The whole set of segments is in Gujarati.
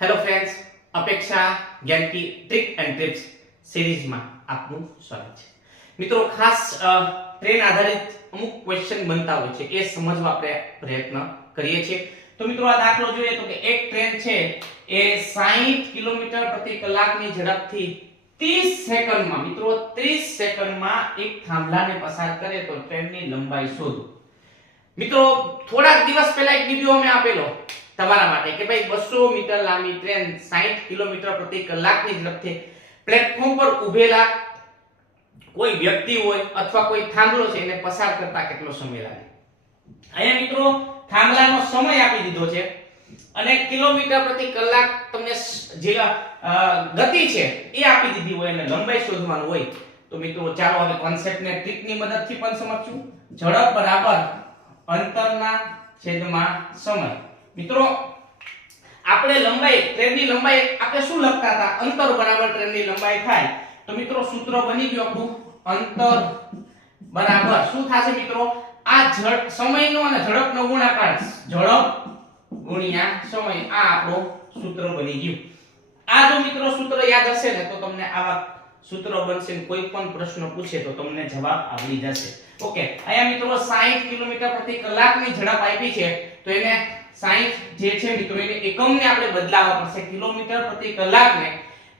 હેલો ફ્રેન્ડ્સ અપેક્ષા જ્ઞાનકી ટ્રીક એન્ડ ટ્રિપ્સ સિરીઝમાં આપનું સ્વાગત છે. મિત્રો, ખાસ ટ્રેન આધારિત અમુક ક્વેશ્ચન બનતા હોય છે, એ સમજવા આપણે પ્રયત્ન કરીએ છીએ. તો મિત્રો, આ દાખલો જોઈએ તો કે એક ટ્રેન છે, એ 60 કિલોમીટર પ્રતિ કલાકની ઝડપથી 30 સેકન્ડમાં, મિત્રો 30 સેકન્ડમાં એક થાંભલાને પસાર કરે તો ટ્રેનની લંબાઈ શોધો. મિત્રો, થોડાક દિવસ પહેલા એક વિડિયો અમે આપેલો તમારા માટે કે ભાઈ 200 મીટર લાંબી ટ્રેન 60 કિલોમીટર પ્રતિ કલાકની ઝડપથી પ્લેટફોર્મ પર ઊભેલા કોઈ વ્યક્તિ હોય અથવા કોઈ થાંભલો છે એને પસાર કરતા કેટલો સમય લાગે? અહીંયા મિત્રો થાંભલાનો સમય આપી દીધો છે અને કિલોમીટર પ્રતિ કલાક તમને જે ગતિ છે એ આપી દીધી હોય અને લંબાઈ શોધવાનું હોય, તો મિત્રો ચાલો હવે કોન્સેપ્ટને ટ્રીકની મદદથી પણ સમજશું. ઝડપ બરાબર અંતરના છેદમાં સમય. મિત્રો, આપણે લંબાઈ, ટ્રેનની લંબાઈ આપણે શું લખતા હતા? અંતર બરાબર ટ્રેનની લંબાઈ થાય. તો મિત્રો, સૂત્ર બની ગયું આપણું અંતર બરાબર. શું થશે મિત્રો? આ ઝડ, સમયનો અને ઝડપનો ગુણાકાર. ઝડપ ગુણ્યા સમય. આ આપણો સૂત્ર બની ગયું. આ જો મિત્રો સૂત્ર યાદ હશે ને, તો તમને આવા સૂત્ર બનશે કોઈ પણ પ્રશ્ન પૂછે તો તમને જવાબ આવડી જશે. ઓકે, અહીંયા મિત્રો 60 કિલોમીટર પ્રતિ કલાકની ઝડપ આપી છે. તો એને 60 જે છે મિત્રો, એને એકમને આપણે બદલાવવા પડશે. કિલોમીટર પ્રતિ કલાકને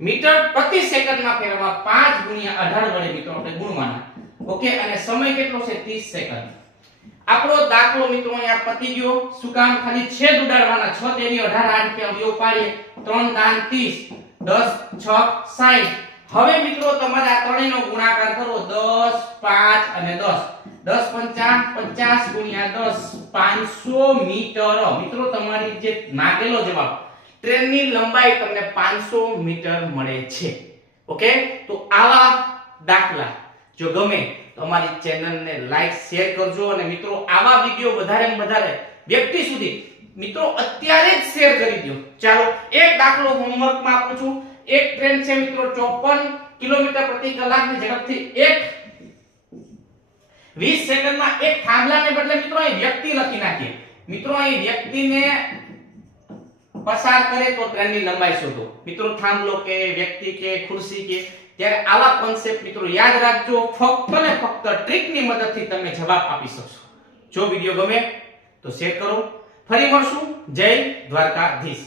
મીટર પ્રતિ સેકન્ડમાં ફેરવવા 5 ગુણ્યા 18 વડે મિત્રો આપણે ગુણવાના. ઓકે, અને સમય કેટલો છે? 30 સેકન્ડ. આપણો દાખલો મિત્રો અહીંયા પતી ગયો. શું કામ? ખાલી છેદ ઉડાડવાના. 6 તેરી 18 8 કે અવયવ પાડીએ 3 દાન 30 10 6 60 હવે મિત્રો, તમારે આ ત્રણેયનો ગુણાકાર કરો. 10 5 અને 10 10 પંચા 50 ગુણ્યા દસ, પાંચસો મીટર. મિત્રો, તમારી જે નાગેલો જવાબ, ટ્રેનની લંબાઈ તમને 500 મીટર મળે છે. ઓકે? તો આવા દાખલા જો ગમે તો અમારી ચેનલને લાઈક, શેર કરજો અને મિત્રો, આવા વીડિયો વધારે વધારે વ્યક્તિ સુધી, મિત્રો, અત્યારે જ શેર કરી દો. ચાલો, એક દાખલો હોમવર્કમાં આપું છું. એક ટ્રેન છે, મિત્રો 54 કિલોમીટર પ્રતિ કલાકની ઝડપથી એક 20 સેકન્ડમાં એક થાંભલાને બદલે મિત્રો અહીં વ્યક્તિ લખી નાખીએ. મિત્રો અહીં વ્યક્તિને પસાર કરે તો ટ્રેનની લંબાઈ શોધો. મિત્રો થાંભલો કે વ્યક્તિ કે ખુરશી કે ત્યારે આવા કોન્સેપ્ટ મિત્રો યાદ રાખજો. ફક્ત ને ફક્ત ટ્રીકની મદદથી તમે જવાબ આપી શકશો. જો વિડિયો ગમે તો શેર કરો. ફરી મળશું. જય દ્વારકાધીશ.